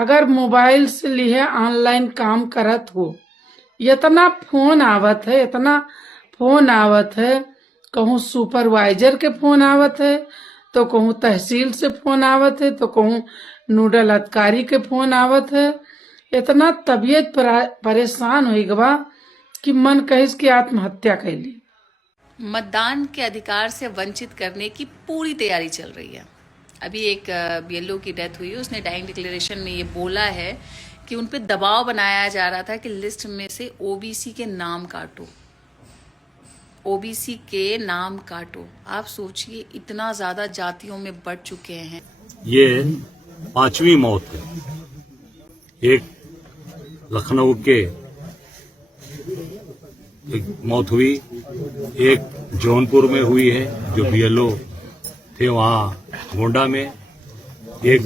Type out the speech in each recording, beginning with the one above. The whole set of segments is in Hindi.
अगर मोबाइल से लिए ऑनलाइन काम करत हो, इतना फोन आवत है, इतना फोन आवत है। कहूँ सुपरवाइजर के फोन आवत है, तो कहूँ तहसील से फोन आवत है, तो कहूँ नोडल अधिकारी के फोन आवत है। इतना तबीयत परेशान हो गवा कि मन कहिस कि आत्महत्या कैली। मतदान के अधिकार से वंचित करने की पूरी तैयारी चल रही है। अभी एक बीएलओ की डेथ हुई, उसने डाइंग डिक्लेरेशन में ये बोला है कि उन पे दबाव बनाया जा रहा था कि लिस्ट में से ओबीसी के नाम काटो, ओबीसी के नाम काटो। आप सोचिए, इतना ज्यादा जातियों में बढ़ चुके हैं। ये 5वीं मौत है। एक लखनऊ के एक मौत हुई, एक जौनपुर में हुई है जो बीएलओ थे वहाँ गोंडा में, एक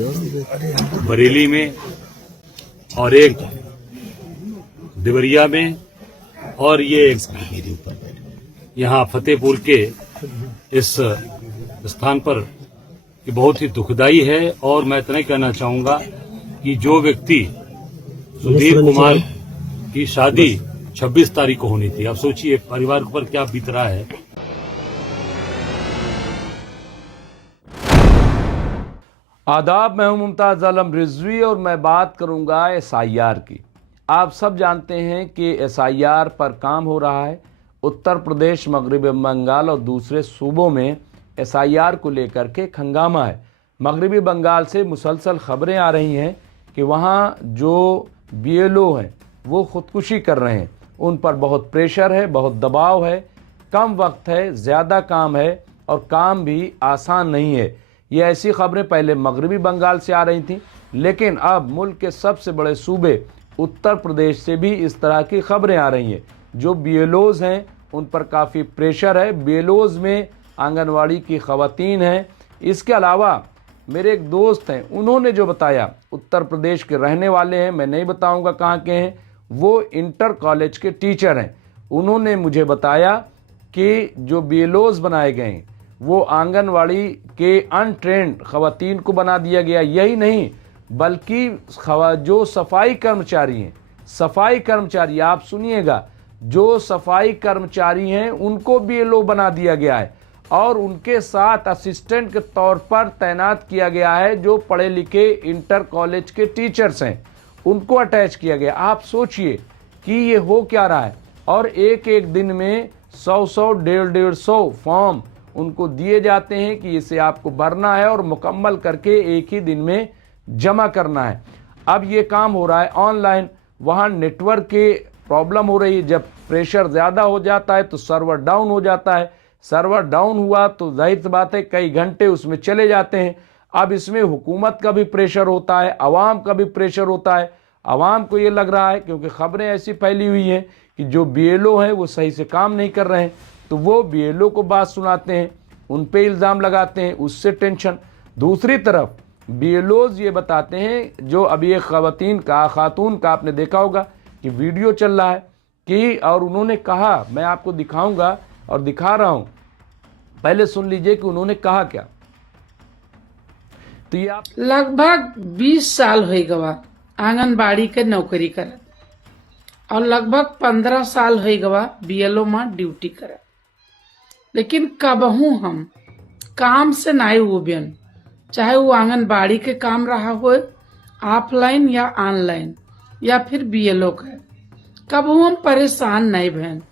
बरेली में, और एक देवरिया में, और ये यहाँ फतेहपुर के इस स्थान पर ये बहुत ही दुखदाई है। और मैं इतना ही कहना चाहूंगा कि जो व्यक्ति सुधीर कुमार की शादी 26 तारीख को होनी थी, आप सोचिए परिवार पर क्या बीत रहा है। आदाब, मैं हूं मुमताज आलम रिजवी और मैं बात करूंगा एसआईआर की। आप सब जानते हैं कि एसआईआर पर काम हो रहा है। उत्तर प्रदेश, मगरबी बंगाल और दूसरे सूबों में एसआईआर को लेकर के हंगामा है। मगरबी बंगाल से मुसलसल खबरें आ रही हैं कि वहाँ जो बीएलओ हैं वो खुदकुशी कर रहे हैं। उन पर बहुत प्रेशर है, बहुत दबाव है, कम वक्त है, ज़्यादा काम है और काम भी आसान नहीं है। ये ऐसी खबरें पहले मगरबी बंगाल से आ रही थीं, लेकिन अब मुल्क के सबसे बड़े सूबे उत्तर प्रदेश से भी इस तरह की खबरें आ रही हैं। जो बीएलओज हैं उन पर काफ़ी प्रेशर है। बीएलओज में आंगनवाड़ी की ख़वातीन हैं। इसके अलावा मेरे एक दोस्त हैं, उन्होंने जो बताया, उत्तर प्रदेश के रहने वाले हैं, मैं नहीं बताऊंगा कहाँ के हैं, वो इंटर कॉलेज के टीचर हैं। उन्होंने मुझे बताया कि जो बीएलओज बनाए गए हैं वो आंगनवाड़ी के अनट्रेंड ख़वातीन को बना दिया गया। यही नहीं बल्कि जो सफाई कर्मचारी हैं, सफाई कर्मचारी, आप सुनिएगा, जो सफाई कर्मचारी हैं उनको बीएलओ बना दिया गया है और उनके साथ असिस्टेंट के तौर पर तैनात किया गया है। जो पढ़े लिखे इंटर कॉलेज के टीचर्स हैं उनको अटैच किया गया। आप सोचिए कि ये हो क्या रहा है। और एक एक दिन में 100-100, 150-150 फॉर्म उनको दिए जाते हैं कि इसे आपको भरना है और मुकम्मल करके एक ही दिन में जमा करना है। अब ये काम हो रहा है ऑनलाइन। वहाँ नेटवर्क के प्रॉब्लम हो रही है। जब प्रेशर ज़्यादा हो जाता है तो सर्वर डाउन हो जाता है। सर्वर डाउन हुआ तो जाहिर सी बात है कई घंटे उसमें चले जाते हैं। अब इसमें हुकूमत का भी प्रेशर होता है, आवाम का भी प्रेशर होता है। आवाम को ये लग रहा है, क्योंकि खबरें ऐसी फैली हुई हैं कि जो बीएलओ हैं वो सही से काम नहीं कर रहे हैं, तो वो बीएलओ को बात सुनाते हैं, उन पे इल्ज़ाम लगाते हैं, उससे टेंशन। दूसरी तरफ बीएलओज ये बताते हैं, जो अभी एक खातून का आपने देखा होगा कि वीडियो चल रहा है कि, और उन्होंने कहा, मैं आपको दिखाऊंगा और दिखा रहा हूं, पहले सुन लीजिए कि उन्होंने कहा क्या। तो ये आप लगभग 20 साल हो गवा आंगनबाड़ी के नौकरी करत और लगभग 15 साल हो गवा बीएलओ में ड्यूटी करत, लेकिन कबहू हम काम से नहीं उबेन, चाहे वो आंगनबाड़ी के काम रहा हो, ऑफलाइन या ऑनलाइन या फिर बीएलओ का, कबहू हम परेशान नहीं भैन।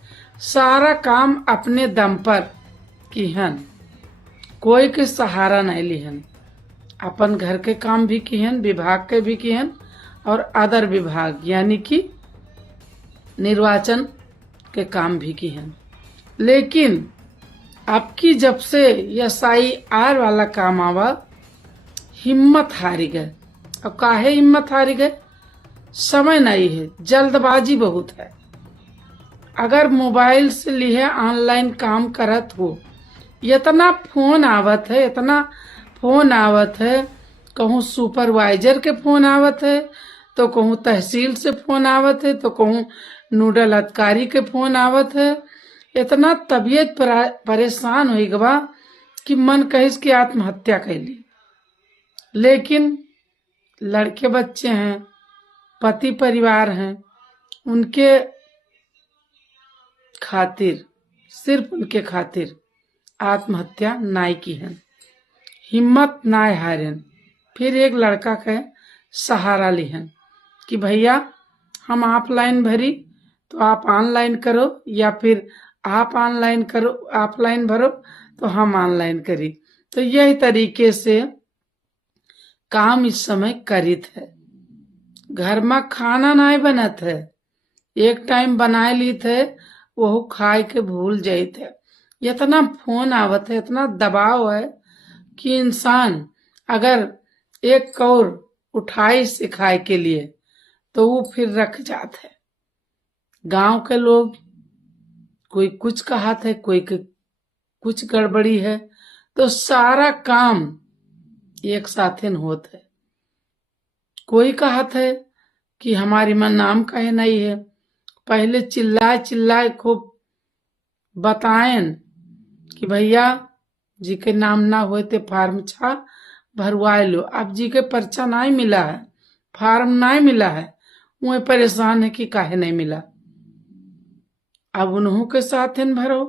सारा काम अपने दम पर किहन, कोई के सहारा नहीं लिहन। अपन घर के काम भी किहन, विभाग के भी किहन और अदर विभाग यानी कि निर्वाचन के काम भी किहन। लेकिन अब की जब से एसआईआर वाला काम आवा, हिम्मत हारी गए। अब काहे हिम्मत हारी गए? समय नहीं है, जल्दबाजी बहुत है। अगर मोबाइल से लिए ऑनलाइन काम करत हो, इतना फोन आवत है, इतना फोन आवत है। कहूँ सुपरवाइजर के फोन आवत है, तो कहूँ तहसील से फोन आवत है, तो कहूँ नोडल अधिकारी के फोन आवत है। इतना तबीयत परेशान हो गवा कि मन कहिस कि आत्महत्या कैली। लड़के बच्चे हैं, पति परिवार हैं, उनके खातिर, सिर्फ उनके खातिर आत्महत्या नाई की है। हिम्मत नाय हारेन। फिर एक लड़का के सहारा लिहन कि भैया हम ऑफलाइन भरी तो आप ऑनलाइन करो, या फिर आप ऑनलाइन करो, ऑफलाइन भरो तो हम ऑनलाइन करी। तो यही तरीके से काम इस समय करित है। घर में खाना नहीं बनत है, एक टाइम बनाए ली थे, वो खाए के भूल जाये थे। इतना फोन आवत है, इतना दबाव है कि इंसान अगर एक कौर उठाई सिखाए के लिए तो वो फिर रख जाते है। गांव के लोग कोई कुछ कहत है, कोई कुछ गड़बड़ी है, तो सारा काम एक साथ होत है। कोई कहत है कि हमारी मां नाम कहे नहीं है, पहले चिल्लाए चिल्लाए खूब बताएं कि भैया जी के नाम ना होए ते फार्म छा भरवाए लो। अब जी के पर्चा नहीं मिला है, फार्म नहीं मिला है, वो परेशान है कि काहे नहीं मिला। अब उन्हों के साथ भरो,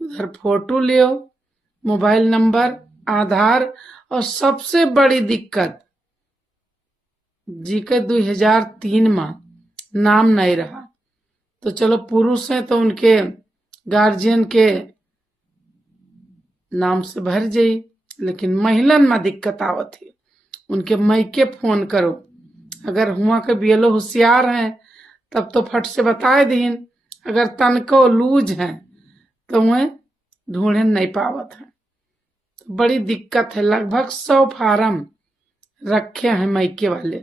उधर फोटो लियो, मोबाइल नंबर, आधार, और सबसे बड़ी दिक्कत जी के 2003 में नाम नहीं रहा। तो चलो पुरुष है तो उनके गार्जियन के नाम से भर जाई, लेकिन महिलन में दिक्कत आवत है। उनके मैके फोन करो, अगर हुआ के बीएलओ होशियार हैं तब तो फट से बताए दीन, अगर तनको लूज हैं तो वह ढूंढे नहीं पावत है। तो बड़ी दिक्कत है। लगभग 100 फार्म रखे हैं मैके वाले,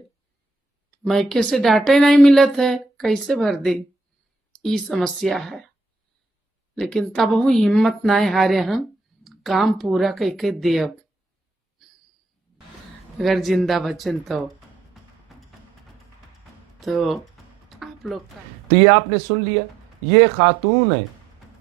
मैके से डाटा नहीं मिलत है, कैसे भर दे, ये समस्या है। लेकिन तब वो हिम्मत नहीं हारे हैं, काम पूरा करके देव, अगर जिंदा बचन तो आप लोग का। तो ये आपने सुन लिया, ये खातून है,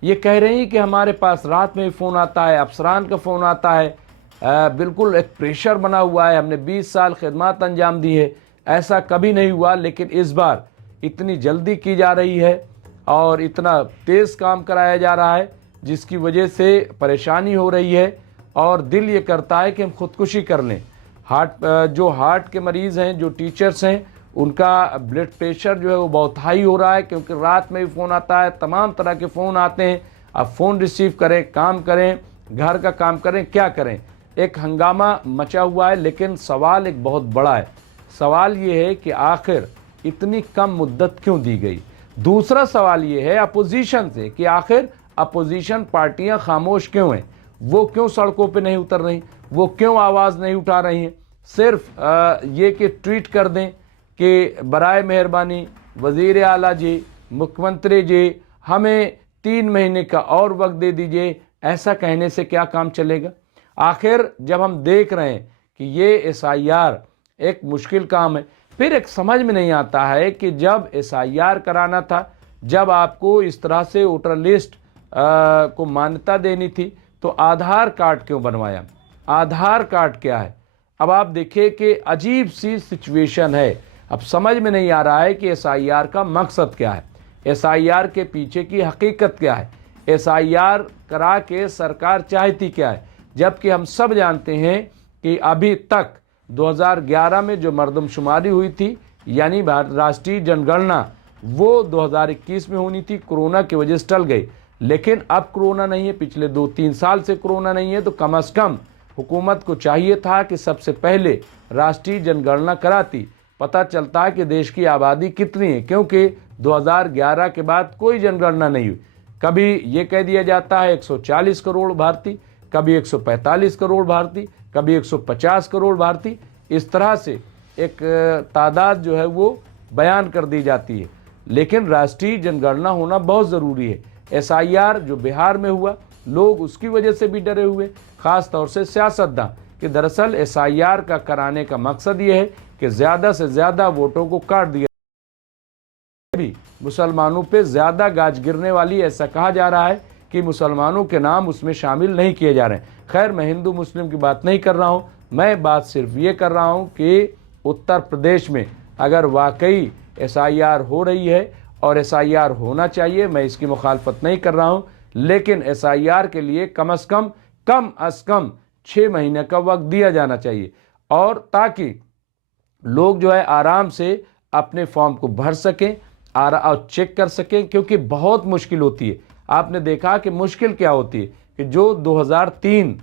ये कह रही हैं कि हमारे पास रात में फ़ोन आता है, अफसरान का फ़ोन आता है, बिल्कुल एक प्रेशर बना हुआ है, हमने 20 साल खिदमत अंजाम दी है, ऐसा कभी नहीं हुआ। लेकिन इस बार इतनी जल्दी की जा रही है और इतना तेज़ काम कराया जा रहा है जिसकी वजह से परेशानी हो रही है और दिल ये करता है कि हम खुदकुशी कर लें। जो हार्ट के मरीज़ हैं, जो टीचर्स हैं, उनका ब्लड प्रेशर जो है वो बहुत हाई हो रहा है, क्योंकि रात में भी फ़ोन आता है, तमाम तरह के फ़ोन आते हैं। अब फ़ोन रिसीव करें, काम करें, घर का काम करें, क्या करें, एक हंगामा मचा हुआ है। लेकिन सवाल एक बहुत बड़ा है, सवाल ये है कि आखिर इतनी कम मुद्दत क्यों दी गई। दूसरा सवाल ये है अपोजिशन से कि आखिर अपोजिशन पार्टियां खामोश क्यों हैं, वो क्यों सड़कों पे नहीं उतर रही, वो क्यों आवाज़ नहीं उठा रही हैं। सिर्फ ये कि ट्वीट कर दें कि बराए मेहरबानी वज़ीर आला जी, मुख्यमंत्री जी, हमें 3 महीने का और वक्त दे दीजिए, ऐसा कहने से क्या काम चलेगा। आखिर जब हम देख रहे हैं कि ये SIR एक मुश्किल काम है, फिर एक समझ में नहीं आता है कि जब SIR कराना था, जब आपको इस तरह से वोटर लिस्ट को मान्यता देनी थी, तो आधार कार्ड क्यों बनवाया। आधार कार्ड क्या है। अब आप देखिए कि अजीब सी सिचुएशन है। अब समझ में नहीं आ रहा है कि SIR का मकसद क्या है, SIR के पीछे की हकीकत क्या है, SIR करा के सरकार चाहती क्या है। जबकि हम सब जानते हैं कि अभी तक 2011 में जो मरदमशुमारी हुई थी, यानी राष्ट्रीय जनगणना, वो 2021 में होनी थी, कोरोना की वजह से टल गई। लेकिन अब कोरोना नहीं है, पिछले 2-3 साल से कोरोना नहीं है, तो कम से कम हुकूमत को चाहिए था कि सबसे पहले राष्ट्रीय जनगणना कराती, पता चलता है कि देश की आबादी कितनी है। क्योंकि 2011 के बाद कोई जनगणना नहीं हुई। कभी ये कह दिया जाता है 140 करोड़ भारतीय, कभी 145 करोड़ भारतीय, कभी 150 करोड़ भारतीय, इस तरह से एक तादाद जो है वो बयान कर दी जाती है। लेकिन राष्ट्रीय जनगणना होना बहुत ज़रूरी है। SIR जो बिहार में हुआ, लोग उसकी वजह से भी डरे हुए, ख़ास तौर से सियासतदान, कि दरअसल SIR का कराने का मकसद ये है कि ज़्यादा से ज़्यादा वोटों को काट दिया। भी मुसलमानों पे ज़्यादा गाज गिरने वाली, ऐसा कहा जा रहा है कि मुसलमानों के नाम उसमें शामिल नहीं किए जा रहे हैं। खैर, मैं हिंदू मुस्लिम की बात नहीं कर रहा हूँ, मैं बात सिर्फ ये कर रहा हूँ कि उत्तर प्रदेश में अगर वाकई SIR हो रही है, और SIR होना चाहिए, मैं इसकी मुखालफत नहीं कर रहा हूँ, लेकिन SIR के लिए कम अज़ कम 6 महीने का वक्त दिया जाना चाहिए, और ताकि लोग जो है आराम से अपने फॉर्म को भर सकें और चेक कर सकें, क्योंकि बहुत मुश्किल होती है। आपने देखा कि मुश्किल क्या होती है कि जो 2003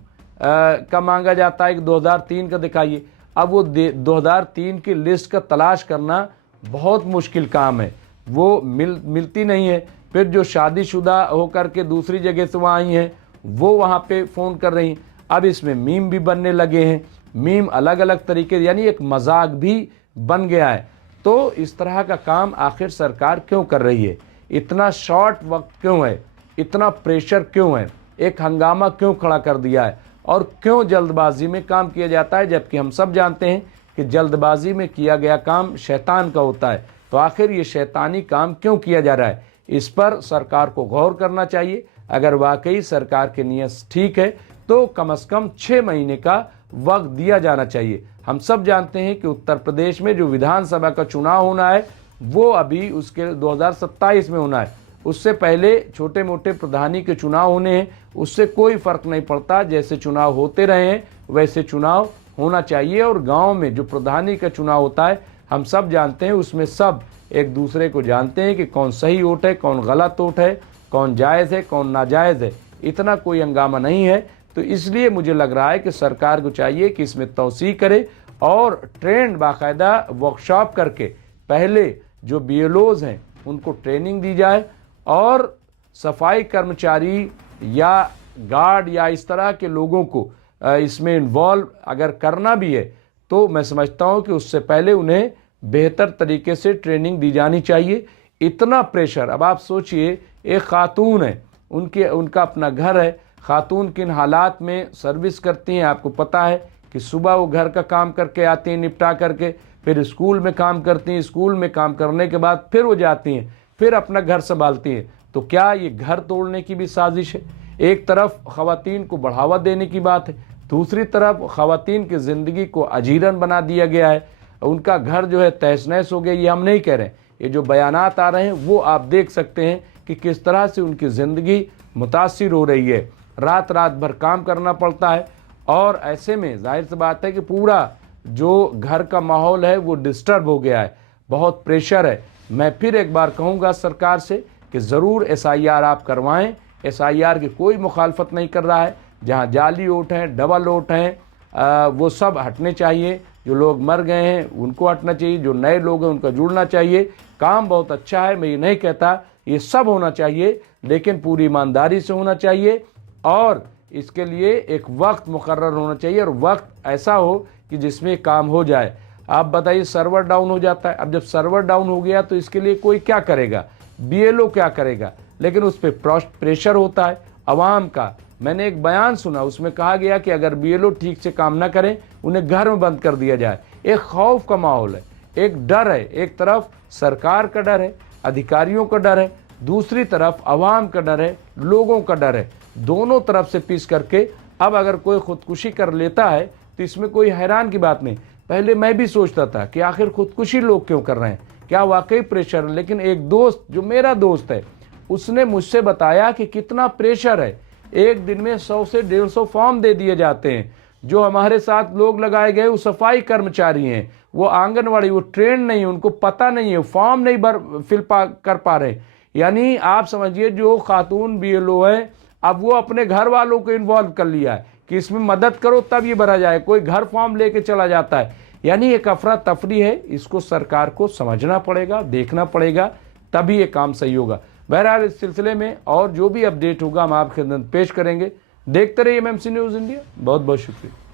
का मांगा जाता है कि 2003 का दिखाइए, अब वो 2003 की लिस्ट का तलाश करना बहुत मुश्किल काम है, वो मिलती नहीं है। फिर जो शादीशुदा होकर के दूसरी जगह से वहाँ आई हैं, वो वहाँ पे फ़ोन कर रही हैं। अब इसमें मीम भी बनने लगे हैं, मीम अलग अलग तरीके, यानी एक मजाक भी बन गया है। तो इस तरह का काम आखिर सरकार क्यों कर रही है? इतना शॉर्ट वक्त क्यों है? इतना प्रेशर क्यों है? एक हंगामा क्यों खड़ा कर दिया है? और क्यों जल्दबाजी में काम किया जाता है, जबकि हम सब जानते हैं कि जल्दबाजी में किया गया काम शैतान का होता है। तो आखिर ये शैतानी काम क्यों किया जा रहा है? इस पर सरकार को गौर करना चाहिए। अगर वाकई सरकार की नीयत ठीक है तो कम से कम 6 महीने का वक्त दिया जाना चाहिए। हम सब जानते हैं कि उत्तर प्रदेश में जो विधानसभा का चुनाव होना है वो अभी उसके 2027 में होना है। उससे पहले छोटे मोटे प्रधानी के चुनाव होने हैं, उससे कोई फर्क नहीं पड़ता। जैसे चुनाव होते रहे हैं वैसे चुनाव होना चाहिए। और गांव में जो प्रधानी का चुनाव होता है हम सब जानते हैं, उसमें सब एक दूसरे को जानते हैं कि कौन सही वोट है, कौन गलत वोट है, कौन जायज़ है, कौन नाजायज़ है। इतना कोई हंगामा नहीं है। तो इसलिए मुझे लग रहा है कि सरकार को चाहिए कि इसमें तौसी करे और ट्रेंड बाकायदा वर्कशॉप करके पहले जो BLOs हैं उनको ट्रेनिंग दी जाए, और सफाई कर्मचारी या गार्ड या इस तरह के लोगों को इसमें इन्वॉल्व अगर करना भी है तो मैं समझता हूं कि उससे पहले उन्हें बेहतर तरीके से ट्रेनिंग दी जानी चाहिए। इतना प्रेशर, अब आप सोचिए एक खातून है, उनका अपना घर है, खातून किन हालात में सर्विस करती हैं आपको पता है कि सुबह वो घर का काम करके आती हैं निपटा करके, फिर स्कूल में काम करती हैं, स्कूल में काम करने के बाद फिर वो जाती हैं, फिर अपना घर संभालती हैं। तो क्या ये घर तोड़ने की भी साजिश है? एक तरफ ख़वातीन को बढ़ावा देने की बात है, दूसरी तरफ ख़वातीन की ज़िंदगी को अजीरन बना दिया गया है, उनका घर जो है तहस नहस हो गया। ये हम नहीं कह रहे हैं, ये जो बयानात आ रहे हैं वो आप देख सकते हैं कि किस तरह से उनकी ज़िंदगी मुतासिर हो रही है। रात भर काम करना पड़ता है, और ऐसे में जाहिर सी बात है कि पूरा जो घर का माहौल है वो डिस्टर्ब हो गया है, बहुत प्रेशर है। मैं फिर एक बार कहूँगा सरकार से कि ज़रूर SIR आप करवाएं। SIR की कोई मुखालफत नहीं कर रहा है। जहाँ जाली वोट हैं, डबल वोट हैं, वो सब हटने चाहिए। जो लोग मर गए हैं उनको हटना चाहिए, जो नए लोग हैं उनका जुड़ना चाहिए। काम बहुत अच्छा है, मैं ये नहीं कहता, ये सब होना चाहिए, लेकिन पूरी ईमानदारी से होना चाहिए, और इसके लिए एक वक्त मुकर्रर होना चाहिए, और वक्त ऐसा हो कि जिसमें काम हो जाए। आप बताइए सर्वर डाउन हो जाता है, अब जब सर्वर डाउन हो गया तो इसके लिए कोई क्या करेगा? BLO क्या करेगा? लेकिन उस पर प्रेशर होता है अवाम का। मैंने एक बयान सुना, उसमें कहा गया कि अगर BLO ठीक से काम ना करें उन्हें घर में बंद कर दिया जाए। एक खौफ का माहौल है, एक डर है। एक तरफ सरकार का डर है, अधिकारियों का डर है, दूसरी तरफ अवाम का डर है, लोगों का डर है। दोनों तरफ से पीस करके अब अगर कोई खुदकुशी कर लेता है तो इसमें कोई हैरान की बात नहीं। पहले मैं भी सोचता था कि आखिर खुदकुशी लोग क्यों कर रहे हैं, क्या वाकई प्रेशर है? लेकिन एक दोस्त जो मेरा दोस्त है उसने मुझसे बताया कि कितना प्रेशर है। एक दिन में 100 से 150 फॉर्म दे दिए जाते हैं। जो हमारे साथ लोग लगाए गए वो सफाई कर्मचारी हैं, वो आंगनवाड़ी, वो ट्रेन नहीं, उनको पता नहीं है, फॉर्म नहीं कर पा रहे। यानी आप समझिए जो खातून BLO है अब वो अपने घर वालों को इन्वॉल्व कर लिया है कि इसमें मदद करो तब ये भरा जाए, कोई घर फॉर्म लेके चला जाता है। यानी एक अफरा तफरी है। इसको सरकार को समझना पड़ेगा, देखना पड़ेगा, तभी ये काम सही होगा। बहरहाल इस सिलसिले में और जो भी अपडेट होगा हम आपके खिदमत पेश करेंगे। देखते रहिए MMC न्यूज़ इंडिया। बहुत बहुत शुक्रिया।